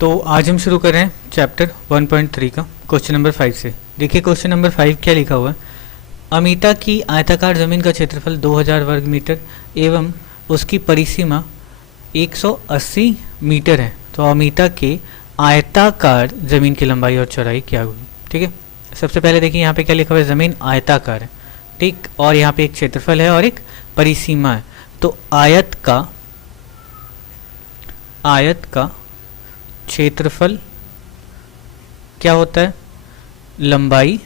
तो आज हम शुरू कर रहे हैं चैप्टर 1.3 का क्वेश्चन नंबर 5 से। देखिए क्वेश्चन नंबर 5 क्या लिखा हुआ है। अमिता की आयताकार जमीन का क्षेत्रफल 2000 वर्ग मीटर एवं उसकी परिसीमा 180 मीटर है। तो अमिता के आयताकार जमीन की लंबाई और चौड़ाई क्या होगी। ठीक है, सबसे पहले देखिए यहाँ पे क्या लिखा हुआ है, जमीन आयताकार है, ठीक, और यहाँ पे एक क्षेत्रफल है और एक परिसीमा है। तो आयत का क्षेत्रफल क्या होता है, लंबाई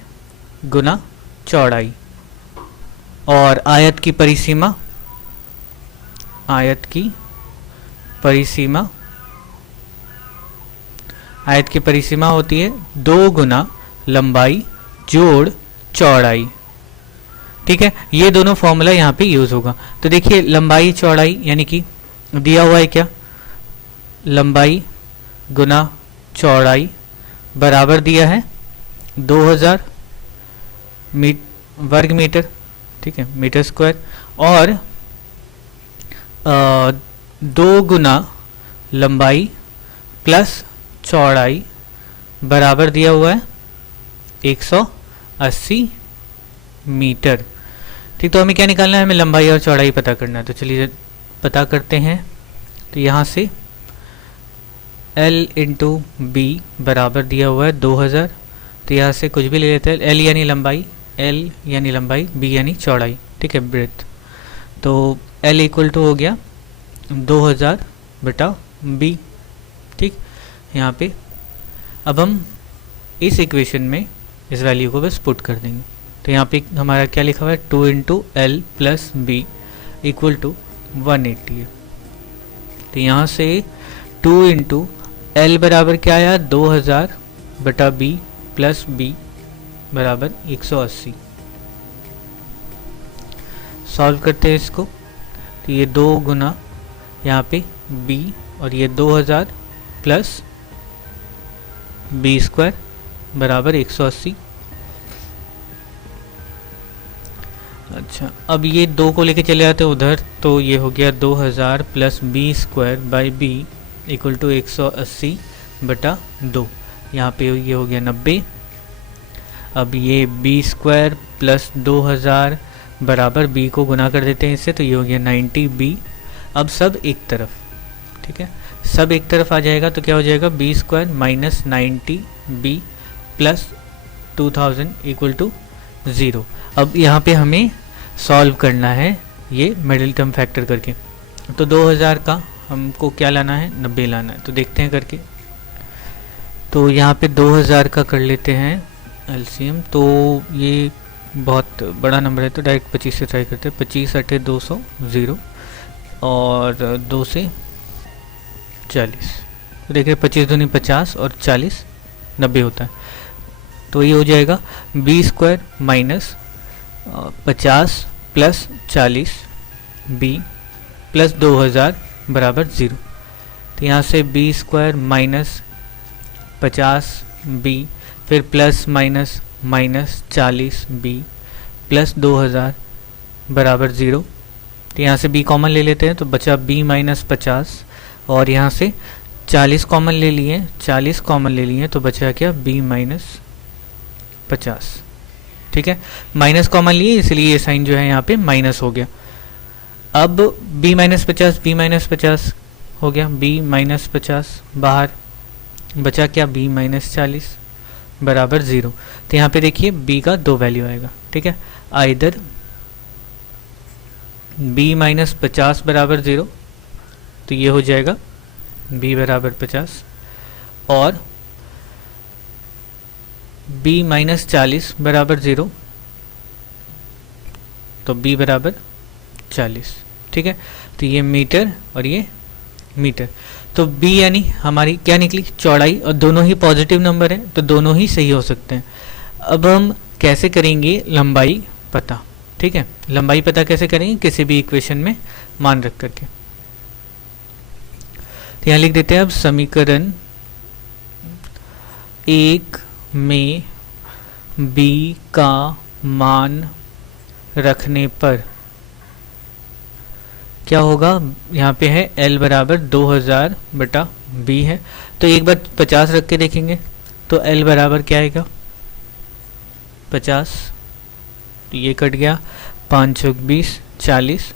गुना चौड़ाई, और आयत की परिसीमा होती है 2 गुना लंबाई जोड़ चौड़ाई। ठीक है, ये दोनों फॉर्मूला यहाँ पे यूज होगा। तो देखिए लंबाई चौड़ाई यानी कि दिया हुआ है क्या, लंबाई गुना चौड़ाई बराबर दिया है 2000 वर्ग मीटर, ठीक है, मीटर स्क्वायर, और 2 गुना लंबाई प्लस चौड़ाई बराबर दिया हुआ है 180 मीटर। ठीक, तो हमें क्या निकालना है, हमें लंबाई और चौड़ाई पता करना है। तो चलिए पता करते हैं। तो यहाँ से L इंटू बी बराबर दिया हुआ है 2000। तो यहाँ से कुछ भी ले लेते हैं, L यानी लंबाई, B यानी चौड़ाई, ठीक है, ब्रेथ। तो L इक्वल टू हो गया 2000 बटा B। ठीक, यहाँ पे अब हम इस इक्वेशन में इस वैल्यू को बस पुट कर देंगे। तो यहाँ पे हमारा क्या लिखा हुआ है, 2 into L plus B equal to 180 है। तो यहाँ से 2 इंटू एल बराबर क्या आया, 2000 बटा बी प्लस बी बराबर 180। सॉल्व करते हैं इसको। तो ये 2 गुना यहाँ पे b और ये 2000 प्लस बी स्क्वायर बराबर 180। अच्छा, अब ये 2 को लेके चले जाते उधर, तो ये हो गया 2000 plus B square by B equal to 180 बटा 2। यहाँ पे ये हो गया 90। अब ये बी स्क्वायर प्लस 2000 बराबर बी को गुना कर देते हैं इससे, तो ये हो गया 90b। अब सब एक तरफ, ठीक है, सब एक तरफ आ जाएगा। तो क्या हो जाएगा, B square minus 90b plus 2000 equal to 0। अब यहाँ पे हमें सॉल्व करना है ये मिडिल टर्म फैक्टर करके। तो 2000 का हमको क्या लाना है, 90 लाना है। तो देखते हैं करके। तो यहाँ पे 2000 का कर लेते हैं एलसीएम। तो ये बहुत बड़ा नंबर है, तो डायरेक्ट 25 से ट्राई करते हैं। 25 अठे 200 0 और 2 से 40। तो देखिए 25 दूनी 50 और 40 90 होता है। तो ये हो जाएगा B square minus 50 plus 40 B plus 2000 बराबर 0। तो यहाँ से बी स्क्वायर माइनस 50 बी फिर plus minus minus 40 B plus 2000 बराबर 0। तो यहाँ से b कॉमन ले लेते हैं, तो बचा b माइनस 50 और यहाँ से 40 कॉमन ले लिए, तो बचा क्या, b माइनस 50। ठीक है, माइनस कॉमन लिए इसलिए ये साइन जो है यहाँ पे माइनस हो गया। अब b माइनस 50 हो गया, b माइनस 50 बाहर, बचा क्या, b माइनस 40 बराबर 0। तो यहाँ पे देखिए b का 2 वैल्यू आएगा। ठीक है, आइदर b माइनस 50 बराबर 0, तो ये हो जाएगा b बराबर 50, और b माइनस 40 बराबर 0, तो b बराबर 40। ठीक है, तो ये मीटर और ये मीटर। तो b यानी हमारी क्या निकली, चौड़ाई, और दोनों ही पॉजिटिव नंबर है तो दोनों ही सही हो सकते हैं। अब हम कैसे करेंगे लंबाई पता। ठीक है, लंबाई पता कैसे करेंगे, किसी भी इक्वेशन में मान रख करके। तो यहाँ लिख देते हैं अब समीकरण 1 में b का मान रखने पर क्या होगा, यहाँ पे है L बराबर 2000 बटा बी है। तो एक बार 50 रख के देखेंगे तो एल बराबर क्या आएगा 50, तो ये कट गया 5 चौक 20 40,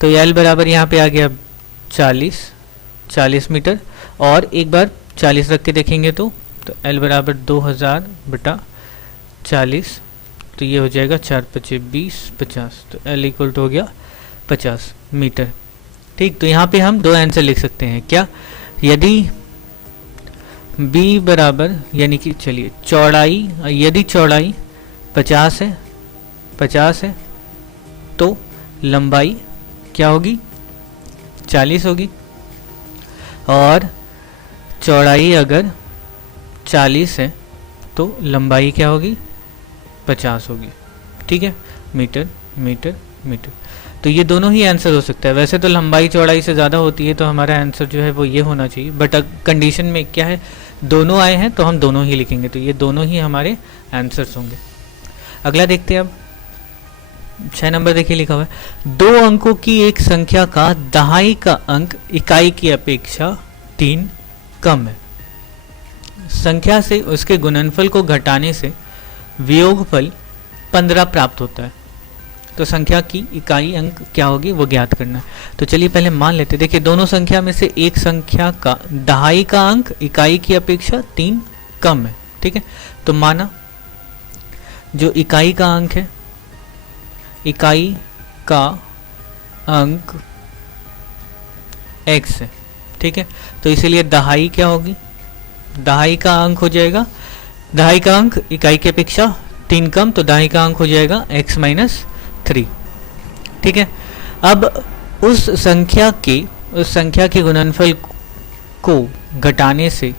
तो एल बराबर यहाँ पे आ गया 40 मीटर। और एक बार 40 रख के देखेंगे तो एल बराबर 2000/40, तो ये हो जाएगा 4 × 20 50, तो एल इक्वल टू हो गया 50 मीटर। ठीक, तो यहाँ पे हम दो आंसर लिख सकते हैं क्या, यदि b बराबर यानी कि चलिए चौड़ाई, यदि चौड़ाई 50 है तो लंबाई क्या होगी 40 होगी, और चौड़ाई अगर 40 है तो लंबाई क्या होगी 50 होगी। ठीक है, मीटर मीटर मीटर। तो ये दोनों ही आंसर हो सकता है। वैसे तो लंबाई चौड़ाई से ज़्यादा होती है तो हमारा आंसर जो है वो ये होना चाहिए, बट कंडीशन में क्या है दोनों आए हैं तो हम दोनों ही लिखेंगे, तो ये दोनों ही हमारे आंसर्स होंगे। अगला देखते हैं अब 6 नंबर देखिए लिखा हुआ है 2 अंकों की एक संख्या का दहाई का अंक इकाई की अपेक्षा 3 कम है। संख्या से उसके गुणनफल को घटाने से वियोगफल 15 प्राप्त होता है। तो संख्या की इकाई अंक क्या होगी वो ज्ञात करना है। तो चलिए पहले मान लेते हैं, देखिए दोनों संख्या में से एक संख्या का दहाई का अंक इकाई की अपेक्षा 3 कम है। ठीक है, तो माना जो इकाई का अंक है, इकाई का अंक x है। ठीक है, तो इसीलिए दहाई क्या होगी, दहाई का अंक हो जाएगा, दहाई का अंक इकाई की अपेक्षा 3 कम, तो दहाई का अंक हो जाएगा x - 3। ठीक है, अब उस संख्या के गुणनफल को घटाने से,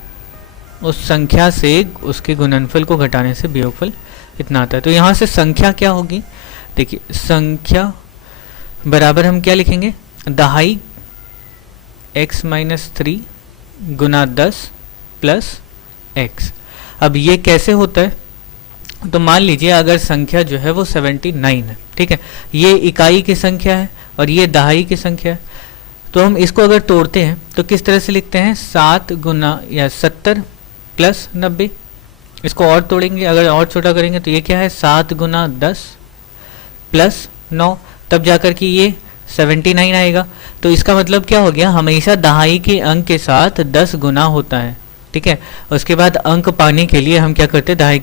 उस संख्या से उसके गुणनफल को घटाने से वियोगफल इतना आता है। तो यहाँ से संख्या क्या होगी, देखिए संख्या बराबर हम क्या लिखेंगे, दहाई x - 3 गुना 10 प्लस x। अब ये कैसे होता है, तो मान लीजिए अगर संख्या जो है वो 79 है। ठीक है, ये इकाई की संख्या है और ये दहाई की संख्या है, तो हम इसको अगर तोड़ते हैं तो किस तरह से लिखते हैं 7 गुना या 70 प्लस 90। इसको और तोड़ेंगे, अगर और छोटा करेंगे तो ये क्या है 7 गुना 10 प्लस 9, तब जाकर कि ये 79 आएगा। तो इसका मतलब क्या हो गया, हमेशा दहाई के अंक के साथ 10 गुना होता है। ठीक है, उसके बाद अंक पाने के लिए हम क्या करते हैं, दहाई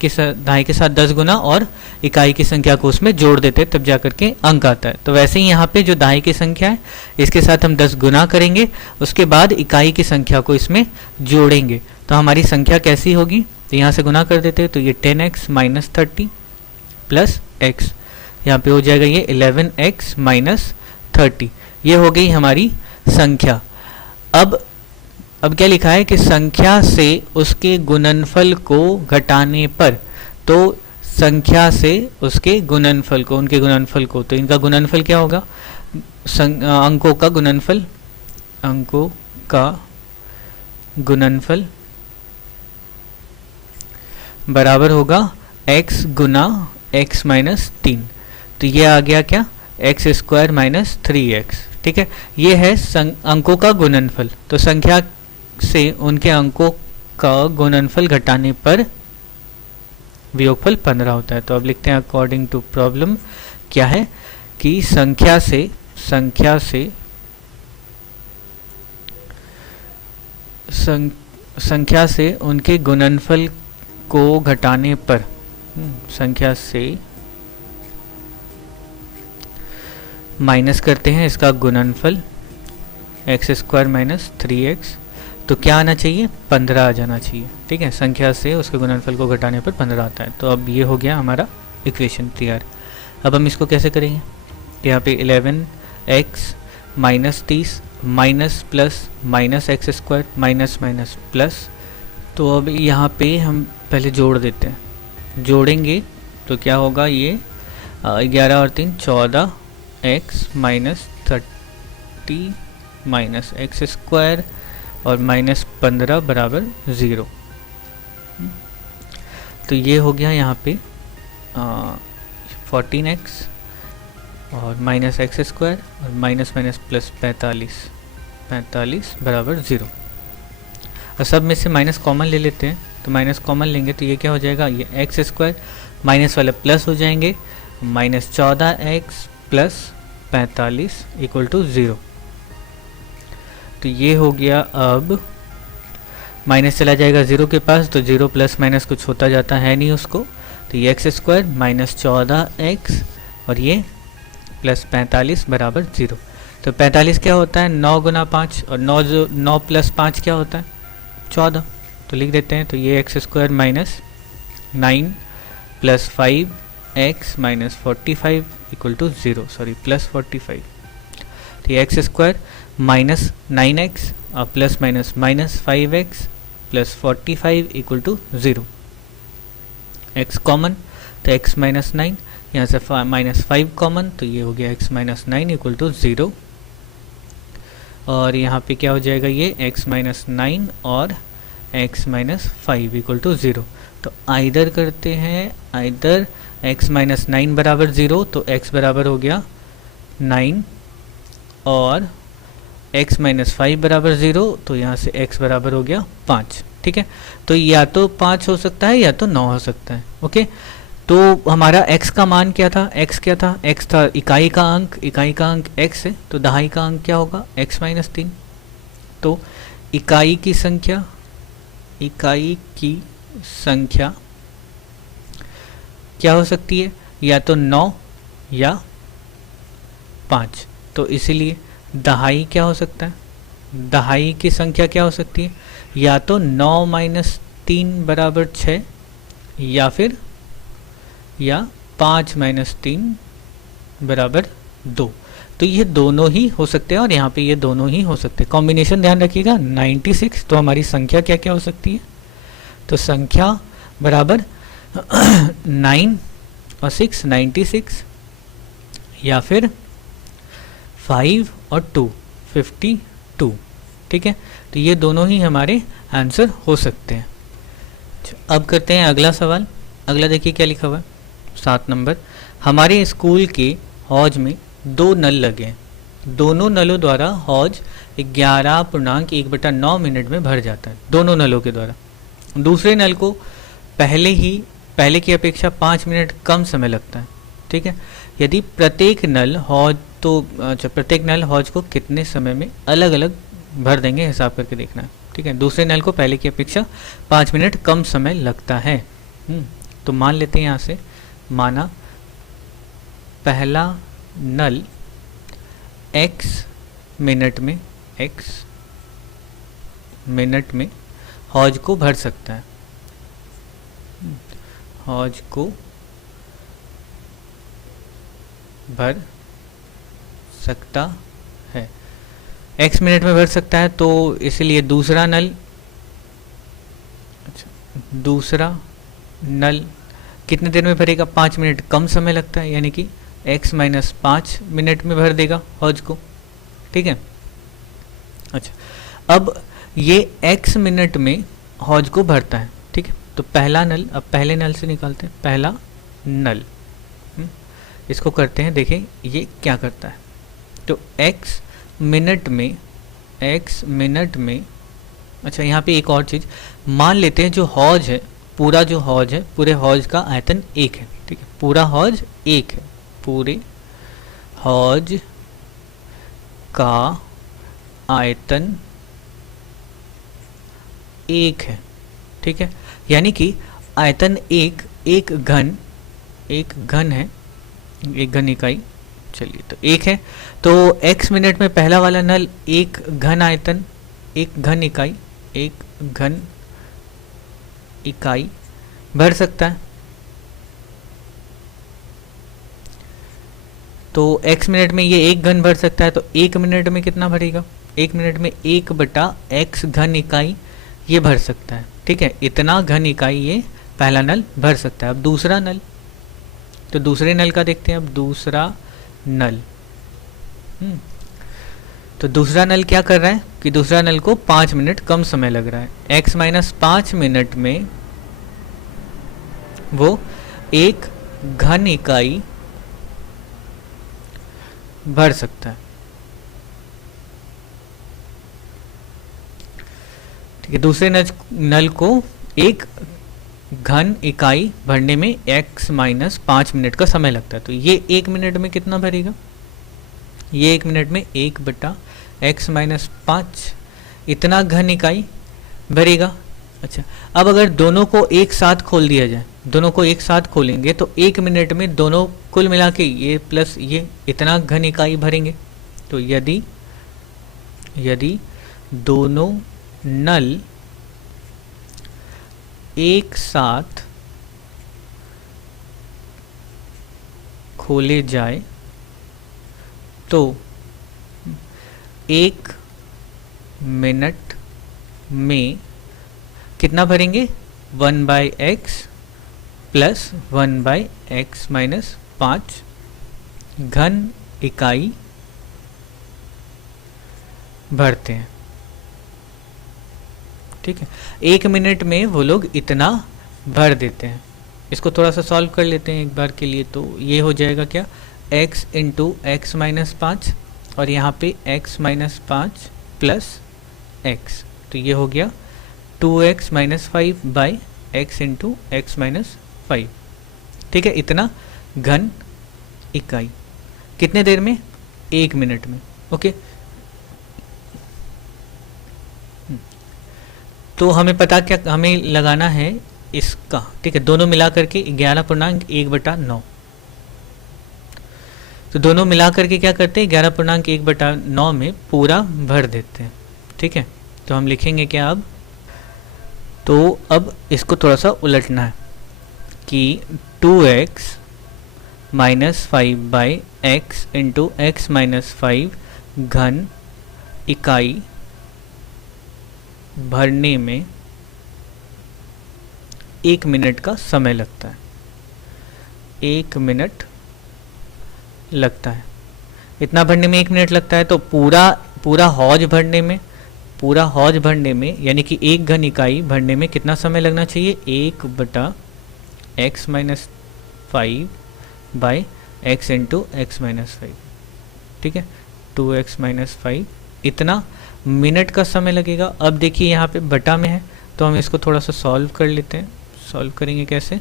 के साथ 10 गुना और इकाई की संख्या को उसमें जोड़ देते हैं, तब जाकर के अंक आता है। तो वैसे ही यहाँ पे जो दहाई की संख्या है इसके साथ हम 10 गुना करेंगे, उसके बाद इकाई की संख्या को इसमें जोड़ेंगे, तो हमारी संख्या कैसी होगी, तो यहाँ से गुना कर देते हैं, तो ये 10x - 30 प्लस x, यहाँ पे हो जाएगा ये 11x - 30। ये हो गई हमारी संख्या। अब क्या लिखा है कि संख्या से उसके गुणनफल को घटाने पर, तो संख्या से उसके गुणनफल को, उनके गुणनफल को, तो इनका गुणनफल क्या होगा, अंकों का गुणनफल, अंकों का गुणनफल बराबर होगा x गुना x - 3। तो ये आ गया क्या, x² - 3x। ठीक है, ये है अंकों का गुणनफल। तो संख्या से उनके अंकों का गुणनफल घटाने पर वियोगफल 15 होता है। तो अब लिखते हैं अकॉर्डिंग टू प्रॉब्लम क्या है कि संख्या से उनके गुणनफल को घटाने पर, संख्या से माइनस करते हैं इसका गुणनफल x² - 3x, तो क्या आना चाहिए 15 आ जाना चाहिए। ठीक है, संख्या से उसके गुणनफल को घटाने पर 15 आता है। तो अब ये हो गया हमारा इक्वेशन तैयार। अब हम इसको कैसे करेंगे, यहाँ पे 11x - 30 minus plus minus x² minus minus plus, तो अब यहाँ पे हम पहले जोड़ देते हैं, जोड़ेंगे तो क्या होगा, ये 11 और 3 14x - 30 माइनस x² और -15 बराबर 0। तो ये हो गया यहाँ पे 14x और माइनस x² और माइनस माइनस प्लस 45 बराबर 0। और सब में से माइनस कॉमन ले लेते हैं, तो माइनस कॉमन लेंगे तो ये क्या हो जाएगा, ये एक्स स्क्वायर माइनस वाले प्लस हो जाएंगे, -14x प्लस 45 इक्वल टू 0। तो ये हो गया, अब माइनस चला जाएगा 0 के पास, तो 0 प्लस माइनस कुछ होता जाता है नहीं उसको, तो ये एक्स स्क्वायर -14x और ये प्लस 45 बराबर 0। तो 45 क्या होता है, 9 गुना 5, और 9 प्लस 5 क्या होता है, 14। तो लिख देते हैं, तो ये X square -9 plus 5x minus 45 equal to 0, sorry plus 45। तो ये एक्स स्क्वायर -9x और plus minus -5x plus 45 equal to 0। x common, तो x माइनस 9, यहाँ से -5 कॉमन, तो ये हो गया x माइनस 9 इक्वल टू 0। और यहाँ पे क्या हो जाएगा, ये x माइनस 9 और x माइनस 5 इक्वल टू 0। तो आइदर करते हैं, आइदर x माइनस 9 बराबर 0, तो x बराबर हो गया 9 और x माइनस 5 बराबर 0, तो यहाँ से x बराबर हो गया 5। ठीक है, तो या तो 5 हो सकता है या तो 9 हो सकता है। ओके, तो हमारा x का मान क्या था, x क्या था, x था इकाई का अंक, इकाई का अंक x है, तो दहाई का अंक क्या होगा, x माइनस 3। तो इकाई की संख्या, इकाई की संख्या क्या हो सकती है, या तो 9 या 5। तो इसीलिए दहाई क्या हो सकता है, दहाई की संख्या क्या हो सकती है, या तो 9 माइनस 3 बराबर 6 या फिर 5 माइनस 3 बराबर 2। तो ये दोनों ही हो सकते हैं और यहाँ पे ये दोनों ही हो सकते हैं। कॉम्बिनेशन ध्यान रखिएगा 96। तो हमारी संख्या क्या क्या हो सकती है, तो संख्या बराबर 9 और 6 96, या फिर 5 और 2 52। ठीक है, तो ये दोनों ही हमारे आंसर हो सकते हैं। अब करते हैं अगला सवाल। अगला देखिए क्या लिखा हुआ है, 7 नंबर। हमारे स्कूल के हौज में 2 नल लगे हैं, दोनों नलों द्वारा हौज 11.1/9 मिनट में भर जाता है, दोनों नलों के द्वारा। दूसरे नल को पहले की अपेक्षा 5 मिनट कम समय लगता है। ठीक है, यदि प्रत्येक नल हौज, तो अच्छा प्रत्येक नल हौज को कितने समय में अलग अलग भर देंगे, हिसाब करके देखना है। ठीक है, दूसरे नल को पहले की अपेक्षा 5 मिनट कम समय लगता है। तो मान लेते हैं यहाँ से, माना पहला नल x मिनट में हौज को भर सकता है, हौज को भर सकता है, x मिनट में भर सकता है। तो इसलिए दूसरा नल कितने देर में भरेगा, 5 मिनट कम समय लगता है, यानी कि x माइनस 5 मिनट में भर देगा हौज को। ठीक है, अच्छा अब ये x मिनट में हौज को भरता है। ठीक है, तो पहला नल, अब पहले नल से निकालते हैं, पहला नल इसको करते हैं, देखें ये क्या करता है। तो x मिनट में, अच्छा यहाँ पे एक और चीज़ मान लेते हैं, जो हौज है, पूरा जो हौज है, पूरे हौज का आयतन 1 है। ठीक है, पूरा हौज 1 है, पूरे हौज का आयतन 1 है। ठीक है, यानी कि आयतन एक घन है, एक घन इकाई। चलिए, तो 1 है, तो x मिनट में पहला वाला नल एक घन आयतन, एक घन इकाई भर सकता है। तो x मिनट में ये एक घन भर सकता है, तो 1 मिनट में कितना भरेगा, 1 मिनट में 1/x घन इकाई ये भर सकता है। ठीक है, इतना घन इकाई ये पहला नल भर सकता है। अब दूसरा नल, तो दूसरे नल का देखते हैं। अब दूसरा नल, तो दूसरा नल क्या कर रहा है कि दूसरा नल को 5 मिनट कम समय लग रहा है, x माइनस 5 मिनट में वो एक घन इकाई भर सकता है। ठीक है, दूसरे नल को एक घन इकाई भरने में x माइनस 5 मिनट का समय लगता है। तो ये 1 मिनट में कितना भरेगा, ये 1 मिनट में 1/x माइनस 5 इतना घन इकाई भरेगा। अच्छा, अब अगर दोनों को एक साथ खोल दिया जाए, दोनों को एक साथ खोलेंगे तो 1 मिनट में दोनों कुल मिला के ये प्लस ये इतना घन इकाई भरेंगे। तो यदि दोनों नल एक साथ खोले जाए तो 1 मिनट में कितना भरेंगे, 1/x प्लस 1/x माइनस 5 घन इकाई भरते हैं। ठीक है, 1 मिनट में वो लोग इतना भर देते हैं। इसको थोड़ा सा सॉल्व कर लेते हैं एक बार के लिए। तो ये हो जाएगा क्या, x इंटू एक्स माइनस 5 और यहाँ पे x माइनस 5 प्लस x, तो ये हो गया 2x minus 5 by x into X minus 5। ठीक है, इतना घन इकाई कितने देर में, 1 मिनट में। ओके, तो हमें पता क्या हमें लगाना है इसका। ठीक है, दोनों मिला करके 11.1/9। तो दोनों मिला करके क्या करते हैं, 11.1/9 में पूरा भर देते हैं। ठीक है, तो हम लिखेंगे क्या अब, तो अब इसको थोड़ा सा उलटना है कि 2x minus 5 by x into X minus 5 घन इकाई भरने में 1 मिनट का समय लगता है। 1 मिनट लगता है, इतना भरने में 1 मिनट लगता है। तो पूरा हौज भरने में यानी कि 1 घन इकाई भरने में कितना समय लगना चाहिए, 1/x minus 5 by x into X minus 5। ठीक है, 2x माइनस 5 इतना मिनट का समय लगेगा। अब देखिए यहाँ पे बटा में है तो हम इसको थोड़ा सा सॉल्व कर लेते हैं। सॉल्व करेंगे कैसे,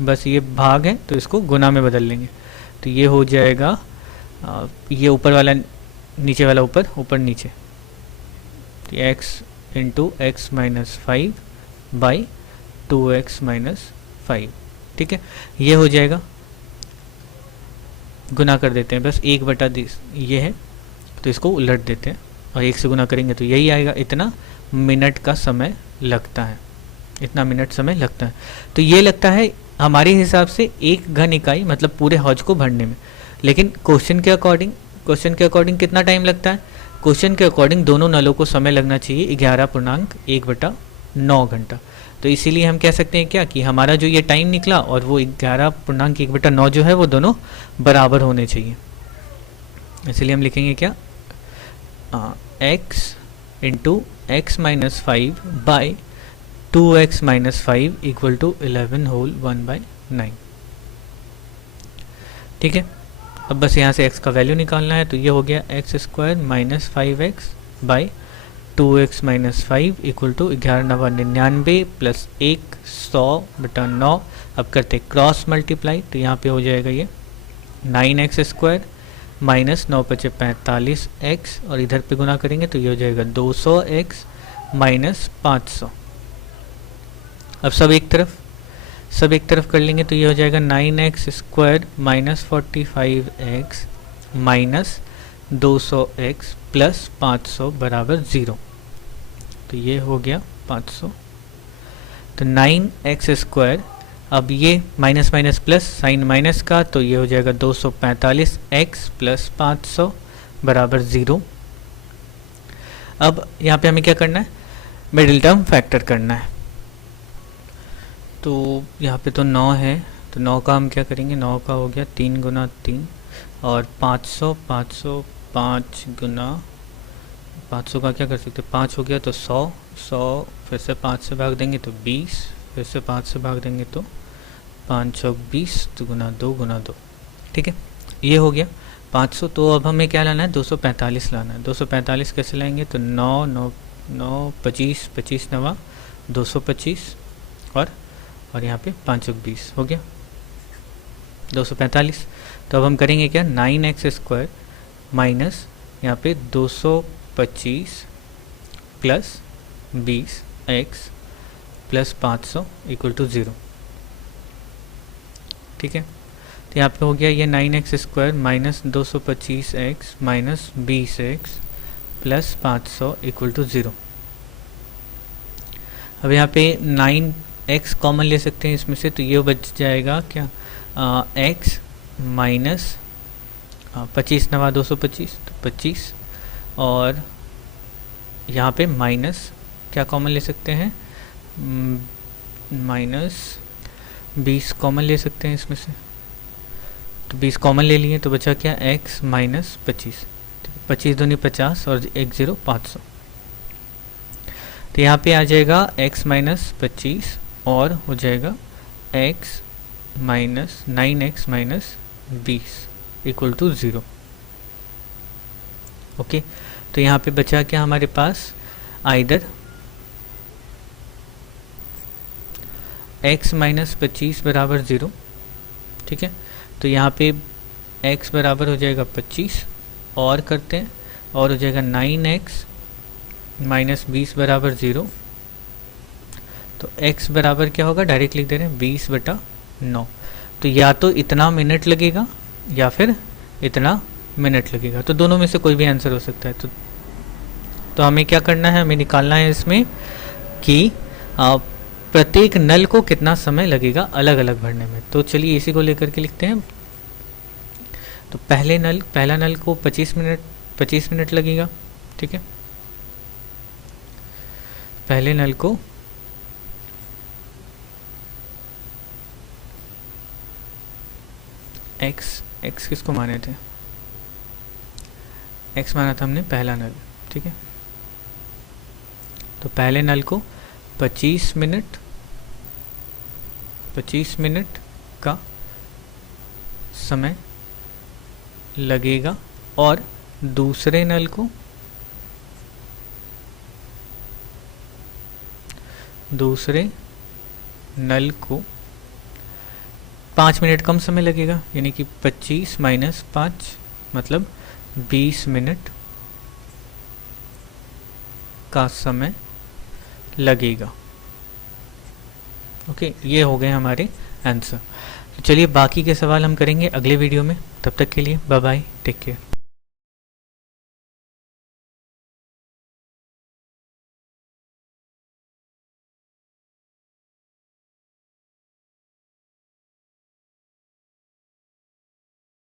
बस ये भाग है तो इसको गुना में बदल लेंगे। तो ये हो जाएगा ये ऊपर वाला नीचे वाला ऊपर, ऊपर नीचे, तो x into X minus 5 by 2x minus 5। ठीक है, ये हो जाएगा, गुना कर देते हैं बस 1/10 ये है, तो इसको उलट देते हैं और 1 से गुना करेंगे तो यही आएगा। इतना मिनट का समय लगता है, इतना मिनट समय लगता है। तो ये लगता है हमारे हिसाब से 1 घन इकाई मतलब पूरे हौज को भरने में। लेकिन क्वेश्चन के अकॉर्डिंग कितना टाइम लगता है, क्वेश्चन के अकॉर्डिंग दोनों नलों को समय लगना चाहिए 11.1/9 घंटा। तो इसीलिए हम कह सकते हैं क्या कि हमारा जो ये टाइम निकला और वो 11.1/9 जो है वो दोनों बराबर होने चाहिए। इसलिए हम लिखेंगे क्या, x into X minus 5 by 2x minus 5 equal to 11 whole 1/9। ठीक है, अब बस यहाँ से x का वैल्यू निकालना है। तो ये हो गया x square minus 5x by 2x minus 5 equal to 1199 plus 100/9। अब करते क्रॉस मल्टीप्लाई, तो यहाँ पे हो जाएगा ये 9x स्क्वायर माइनस 9×5 = 45x और इधर पे गुना करेंगे तो ये हो जाएगा 200x माइनस 500। अब सब एक तरफ कर लेंगे तो ये हो जाएगा 9x square minus 45x minus 200x plus 500 बराबर 0। तो ये हो गया 500। तो 9x स्क्वायर, अब ये minus minus plus sign minus का, तो ये हो जाएगा 245x प्लस 500 बराबर 0। अब यहाँ पे हमें क्या करना है, मिडिल टर्म फैक्टर करना है। तो यहाँ पे तो 9 है, तो 9 का हम क्या करेंगे, 9 का हो गया 3 गुना 3 और 500 5 गुना 500 का क्या कर सकते हैं, 5 हो गया तो 100 फिर से 5 से भाग देंगे तो 20, फिर से 5 से भाग देंगे तो 520 तो गुना 2। ठीक है, ये हो गया 500। तो अब हमें क्या लाना है, 245 लाना है। 245 कैसे लाएंगे, तो 9 9 9 25 25 नवा 225 और यहाँ पे 520 हो गया 245। तो अब हम करेंगे क्या, 9x² माइनस यहाँ पे 225 plus 20x plus 500 equal to 0। ठीक है, तो यहाँ पे हो गया ये 9x² minus 225x minus 20x plus 500 equal to 0। अब यहाँ पे 9x कॉमन ले सकते हैं इसमें से, तो ये बच जाएगा क्या, x माइनस 25 नवा 225 तो 25, और यहाँ पे माइनस क्या कॉमन ले सकते हैं, माइनस 20 कॉमन ले सकते हैं इसमें से, तो 20 कॉमन ले लिए तो बचा क्या, x माइनस 25, 25 दूनी 50 और 1 0 500। तो यहाँ पे आ जाएगा x माइनस 25 और हो जाएगा x minus 9x minus 20 equal to 0। Okay, तो यहाँ पे बचा क्या हमारे पास, आइदर x माइनस 25 बराबर 0। ठीक है, तो यहाँ पे x बराबर हो जाएगा 25 और करते हैं, और हो जाएगा 9x माइनस 20 बराबर 0। तो x बराबर क्या होगा, डायरेक्ट लिख दे रहे हैं 20/9। तो या तो इतना मिनट लगेगा या फिर इतना मिनट लगेगा, तो दोनों में से कोई भी आंसर हो सकता है। तो हमें क्या करना है, हमें निकालना है इसमें कि प्रत्येक नल को कितना समय लगेगा अलग अलग भरने में। तो चलिए इसी को लेकर के लिखते हैं। तो पहला नल को 25 मिनट लगेगा। ठीक है, पहले नल को x किसको माने थे, x माना था हमने पहला नल। ठीक है, तो पहले नल को 25 मिनट का समय लगेगा, और दूसरे नल को 5 मिनट कम समय लगेगा, यानी कि 25 माइनस 5 मतलब 20 मिनट का समय लगेगा। ओके, ये हो गए हमारे आंसर। तो चलिए बाकी के सवाल हम करेंगे अगले वीडियो में। तब तक के लिए बाय बाय, टेक केयर।